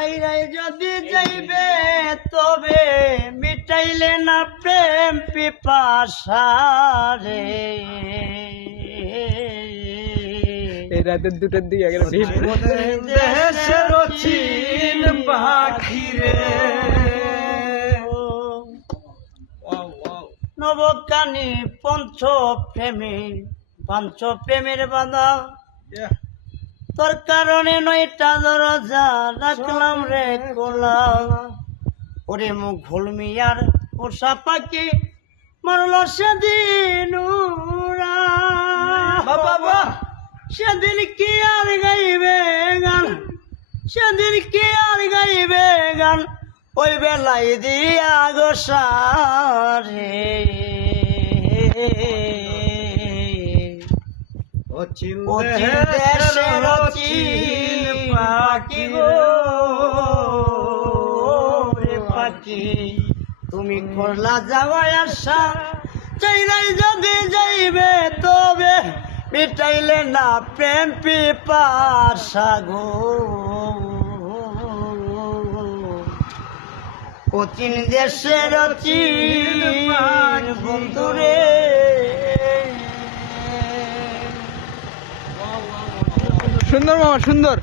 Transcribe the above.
ছাইরাই যদি যাইবে তবে মিটাইলে না প্রেম পিপাসা রে। এই রাতের 2টার দিকে দেশের চিন পাখি রে। নবকানি পঞ্চ প্রেমী পাঞ্চ প্রেমের বাধা, তোর কারণে 9টা দরজা রাখলাম রে কোলা। ওরে মুখ ভুলমিয়ার পোষা পাখি মারল সেদিন উড়া। বাবা সেদিন কি আর গাইবে গান, সেদিন কি আর গাইবে গান, ওই বেলাই দিয়া গোসারে। দেশের চিন পাখি গো রে পাখি, তুমি করলা যাওয়ার আশা, চাইরাই যদি যাইবে তবে মিটাইলে না প্রেম পিপাসা গো। অচিন দেশের চিন বন্ধুরে। সুন্দর মামা সুন্দর।